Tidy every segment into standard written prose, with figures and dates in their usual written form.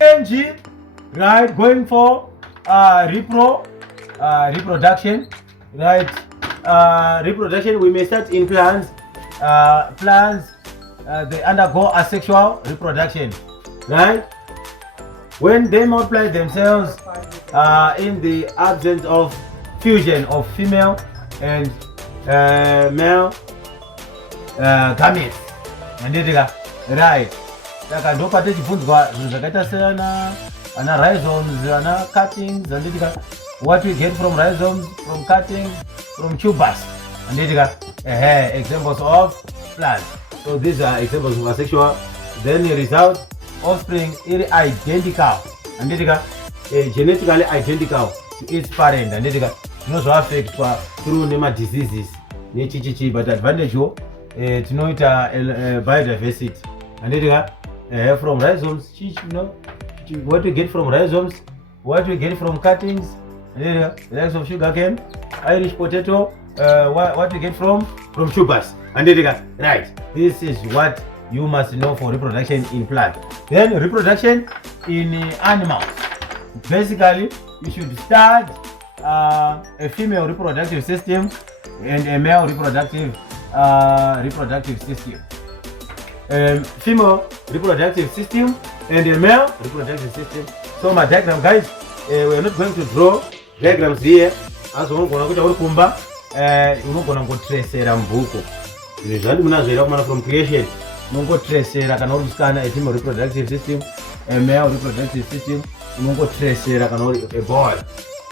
NG, right? Going for reproduction, right? Reproduction, we may start in plants. Plants, they undergo asexual reproduction, right? When they multiply themselves in the absence of fusion of female and male gametes. Andidika, right? Saka ndopate chibvunzwa zvinhu zvakaita seana rhizomes, ana cuttings, andidika. What we get from rhizomes, from cuttings, from tubers, andidika. Examples of plants. So these are examples of asexual. Then the result, offspring is identical, andidika. Genetically identical to its parent, andidika. Affect through nema diseases nechichichi, but advantage tinoita biodiversity, andidika. From rhizomes, what we get from rhizomes, what we get from cuttings, the likes of sugarcane, Irish potato, what we get from tubers, right? This is what you must know for reproduction in plant. Then reproduction in animals. Basically, you should start a female reproductive system and a male reproductive system. Female reproductive system and a male reproductive system. So my diagram, guys, we are not going to draw diagrams here. As unogona kuita uri kumba, unogona kutracera mubhuku. Izvi zvandi munazvoita kumana from creation. Unongotracera kana uri kuskana a female reproductive system, a male reproductive system, unongotracera kana uri a boy.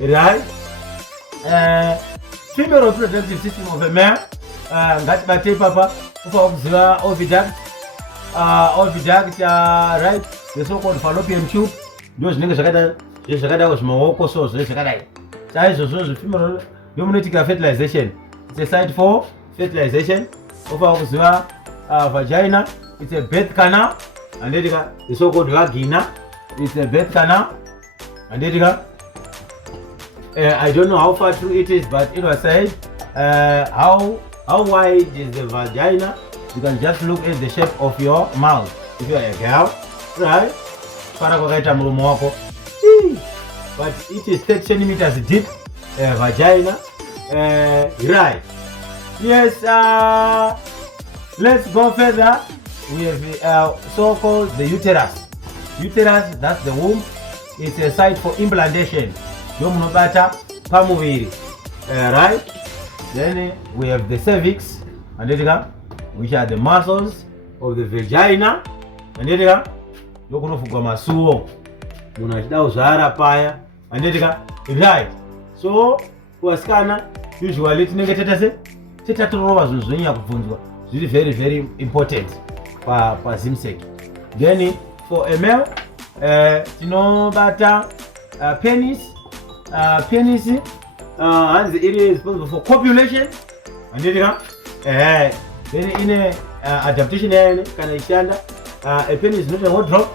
Right? Female reproductive system of a male, ngatibatei papa, ufa kuziva oviduct. Oviduct, right? The so-called fallopian tube. Ndo zvinenge zvakadai zvimaoko so zvakadai. Saizvozvo zvifemale dominating fertilization. It's a site for fertilization. Ufa kuziva vagina. It's a birth canal. And the so-called vagina. It's a birth canal. And I don't know how far true it is, but it was said how wide is the vagina. You can just look at the shape of your mouth. If you are a girl, right? But it is 30 centimeters deep, vagina, right? Yes, let's go further. We have so-called the uterus. Uterus, that's the womb. It's a site for implantation. Right? Then we have the cervix, which are the muscles of the vagina. Right? So, kuwasikana, usually tinenge tetatorova zvinhu zvenyaya kubvunzwa. Zviri very, very important pazimseki. Then for a male, tinobata penis. Penis, and the area is responsible for copulation. Then in adaptation area, can I stand? A penis is not a wardrobe.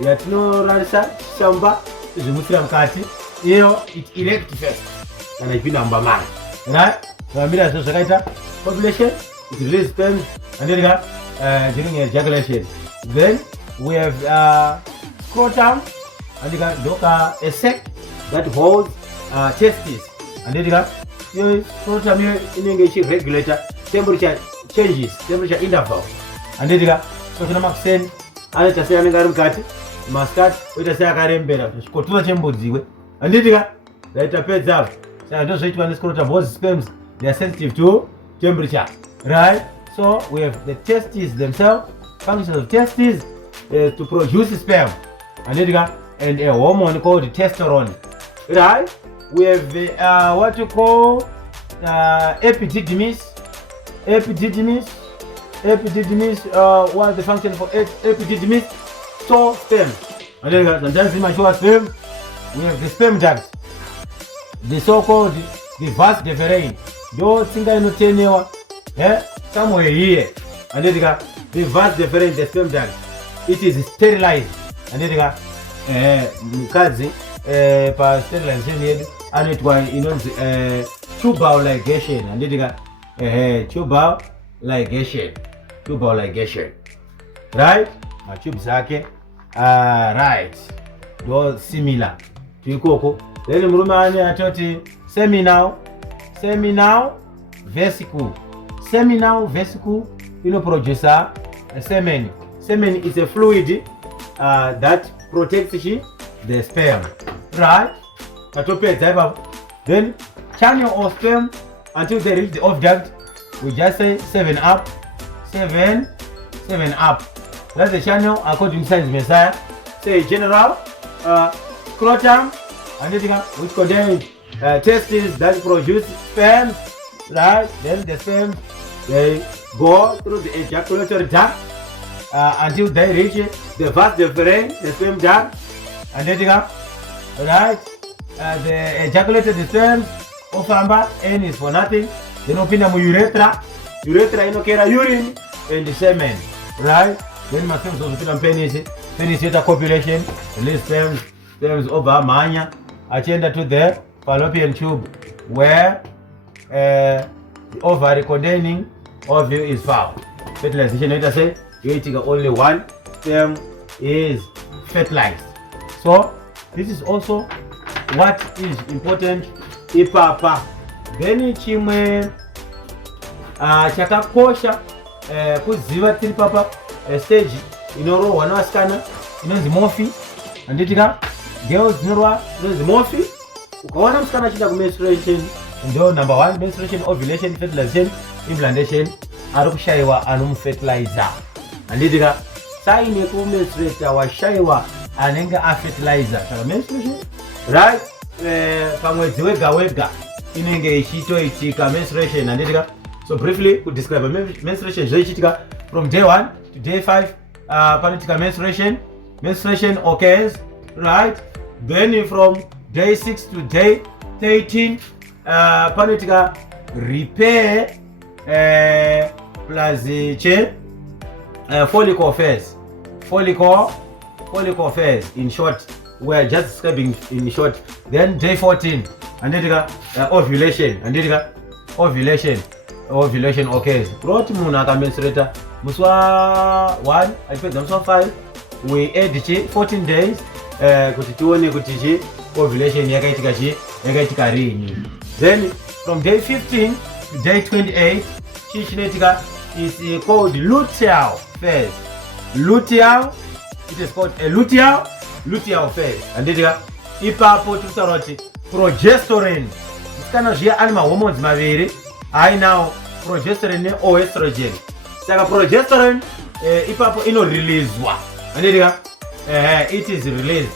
Yatinoranisa shamba zvimutsira mukati. It erect first. Kana ipinda mubamai. Right? Zvamira zvakaita copulation, it releases sperm, and during ejaculation. Then we have scrotum, and a sac that holds testes. And scrotum regulator temperature changes, temperature interval. And so tinamakuseni anoita sei anenge ari mukati maskati oita sei akarembera chikotura chembudziwe. Anditika ndaitapedza apo. Saka ndozvoitwa nescrotum because sperms, they are sensitive to temperature, right? So we have the testes themselves. Functions of testes is to produce sperm, and a hormone called testosterone, right? We have what you call epididymis. What's the function for epididymis? Store sperm. Sometimes immature sperm. We have the sperm duct, the so-called the vas deferens. Yo tsinga inotenewa somewhere here. The vas deferens, the sperm duct, it is sterilized. Mukadzi pa sterilization yedu anoitwa inonzi tubal ligation. Tubal ligation, right? Matube zake right, ndo similar to ikoko. Then murume ane atoti seminal vesicle. Seminal vesicle inoproduce semen. Semen is a fluid that protects the sperm, right? Then channel of sperm until they reach the ovule, we just say 7 up. That's the channel according to Science Messiah. Say general scrotum, and which contains testes that produce sperm, right? Then the sperm, they go through the ejaculatory duct until they reach the vas deferens, the sperm duct, and right? The ejaculated sperm ofamba N is for nothing. Then opina mu urethra inokera urine and the semen, right? Then masperms opina penis yeta copulation, release sperms over manya, agenda to the fallopian tube where the ovary containing ovule is found. Fertilization, let us say, you only one sperm is fertilized. So this is also what is important ipapa. Then chimwe chakakosha kuziva tiri papa stage inorohwa nevasikana inonzi morphy, anditika girls inonzi morphy. Ukaona musikana achiita kumenstruation ndo number 1, menstruation, ovulation, fertilization, implantation, ari kushayiwa anomufertilizer. Anditika saine kumenstruata washaiwa anenge afertilizer saka menstruation, right? Pamwedzi wega inenge ichitoitika menstruation. Anditika so briefly to describe menstruation zvoichitika from day 1 to day 5. Panoitika menstruation occurs, right? Then from day 6 to day 13 panoitika repair plus follicle phase. Follicle phase, in short, we are just describing in short. Then day 14 anditika ovulation. Anditika ovulation occurs. Proti munhu akamenstruata musi wa1 achipedza musi wa5 we add 14 days kuti tione kuti ovulation yakaitika rini. Then from day 15 to day 28 chinoitika is called luteal phase. It is called a luteal phase. Anditika ipapo tikutaura kuti progesterone, musikana zviya ane mahormones maviri, ainawo progesterone neoestrogen. Saka progesterone ipapo inoreleaswa. Anditika it is released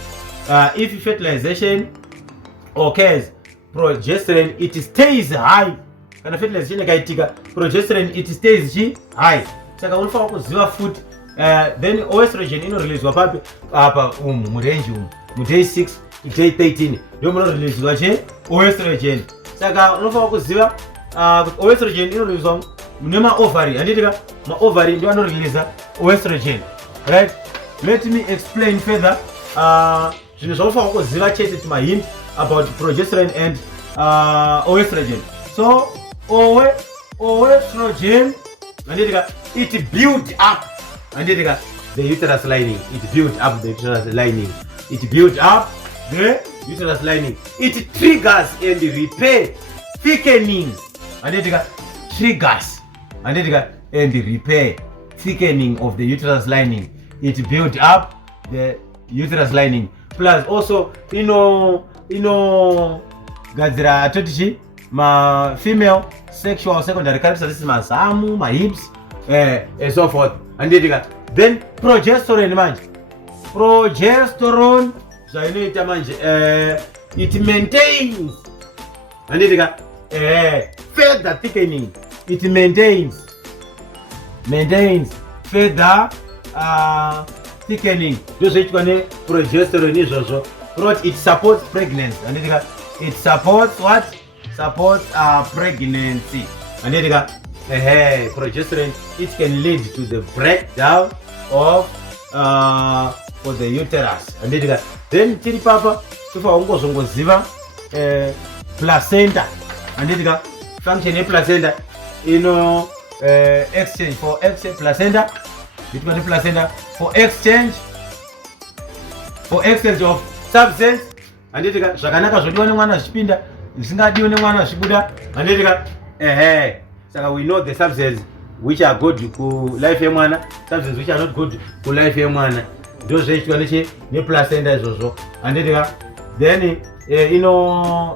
if fertilization occurs. Progesterone it stays high. Kana fertilization yakaitika progesterone it stays high. Saka unofanira kuziva futi. Then oestrogen inoreleaswa papi apa murange mu day 6 to day 13 ndio munoreleaswa oestrogen. Saka unofanira kuziva kuti oestrogen inoreleaswa mune maovary. Anditika maovary ndio anoreleasa oestrogen, right? Let me explain further zvinhu zvaunofanira kuziva chete to my hint about progesterone and oestrogen. So oestrogen, anditika it build up, anditika the uterus lining. It build up the uterus lining. It triggers and repair thickening. Anditika triggers, anditika and repair thickening of the uterus lining. It build up the uterus lining. Plus also gadzira atotichi ma female sexual secondary characteristics, mazamu, my hips, and so forth. Anditika then progesterone manje. Progesterone zvainoita manje it maintains, anditika further thickening. It maintains further thickening. Ndozoitwa ne progesterone izvozvo. It supports pregnancy. Anditika it supports what? Supports pregnancy. Anditika progesterone it can lead to the breakdown of for the uterus. Anditika then tiri papa tofa ungozongoziva placenta. Anditika function ye placenta exchange for placenta between the placenta for exchange for excess of substance handitika zvakanaka zvodiwa nemwana zvichipinda zvisingadiwi nemwana zvichibuda handitika saka we know the substances which are good ku life yemwana, substances which are not good ku life yemwana, ndo zvichiitwa neplacenta izvozvo handitika. Then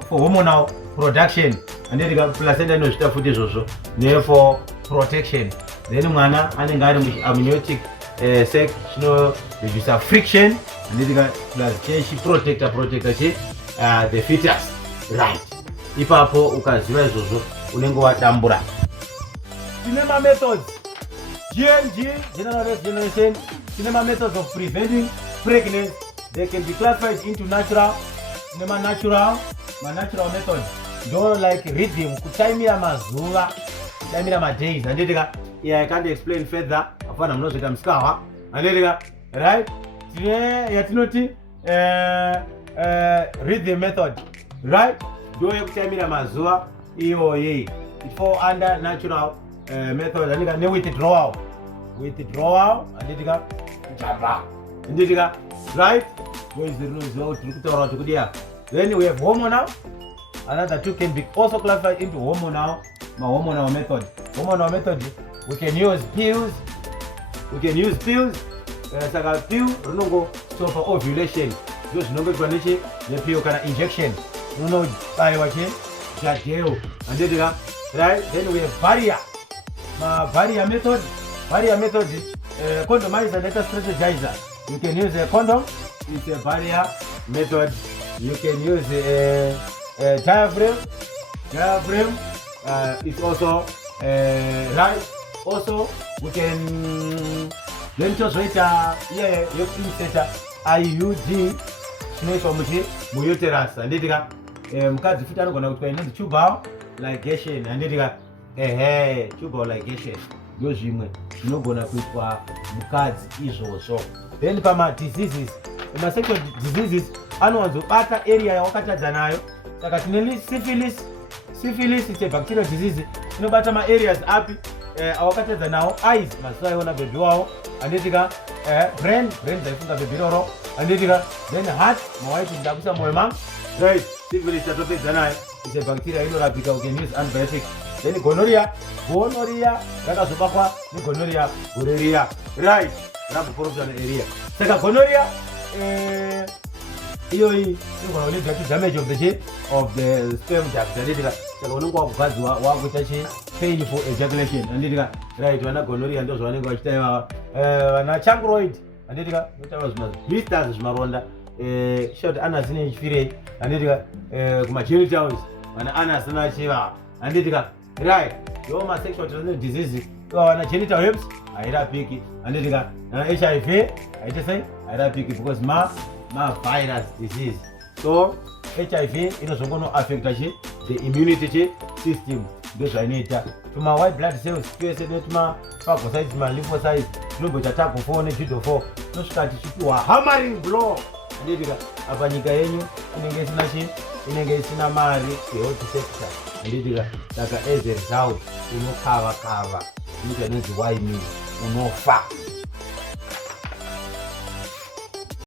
for hormonal production handitika placenta inozvita futi izvozvo for protection. Then mwana anenge ari muamniotic sac chinoreduce friction handitika plus chiprotector the fetus, right? Ipapo ukaziva izvozvo unenge wadambura. Tine methods GNG, general race generation. Tine methods of preventing pregnancy. They can be classified into natural. Tine natural methods ndo like rhythm, kutaimira mazuva, kutaimira madays handitika. I can't explain further, afana munozvita musikahwa handitika, right? Tine yatinoti rhythm method, right? Ndo yekutaimira mazuva iyoyi. It fall under natural method handitika. Ne withdrawal handitika jamba handitika, right? Then we have hormonal. Another two can be also classified into hormonal method. Hormonal method, we can use pills. Saka pill rinongo for ovulation. Those zvinongoitwa nepill kana injection rinobaiwa chajeo handitika, right? Then we have barrier method. Condomizer, let us strategizer. You can use a condom, it's a barrier method. You can use a diaphragm, it's also right. Also, we can then just wait you insert IUD zvinoitwa muuterus handitika. Mukadzi futi anogona kuitwa inonzi tubal ligation handitika. Tubal ligation ndo zvimwe zvinogona kuitwa mukadzi izvozvo. Then diseases, sexual diseases anowanzobata area yawakatadza nayo. Saka tine syphilis, it's a bacterial disease inobata areas api awakatadza nawo. Eyes, maziso aiona bhebhi wawo handitika. Brain dzaifunga bhebhi roro handitika. Then heart, mawaiti ndakusa moyo mangu, right? Syphilis tatopedza nayo, it's a bacteria inorapika, we can use antibiotics. Then gonorrhea rakazobakwa negonorrhea gonorrhea, right? Rakukorofana area. Saka gonorrhea iyoyi inogona kulead to damage of the sperm duct handitika. Saka unenge wakugadzwa wakuita painful ejaculation handitika, right? Vana gonorrhea ndo zvavanenge vachita ivava. Vana chancroid handitika, notaura blisters, zvimaronda short anus nechifirei handitika. Kumagenitals vana anus nachivava handitika, right? Ndo sexual transmitted disease. Vana genital herpes hairapiki handitika. HIV haita sei hairapiki because virus disease. So HIV inozongono affecta the immunity system, ndo zvainoita. Tuma white blood cells twese netuma phagocytes, lymphocytes tinomboita type 4 nejudo 4 tosvika tichipiwa hammering blow handitika. Apa nyika yenyu inenge isina mari yehealth sector handitika. Saka as a result unokava nyika inonzi why me unofa.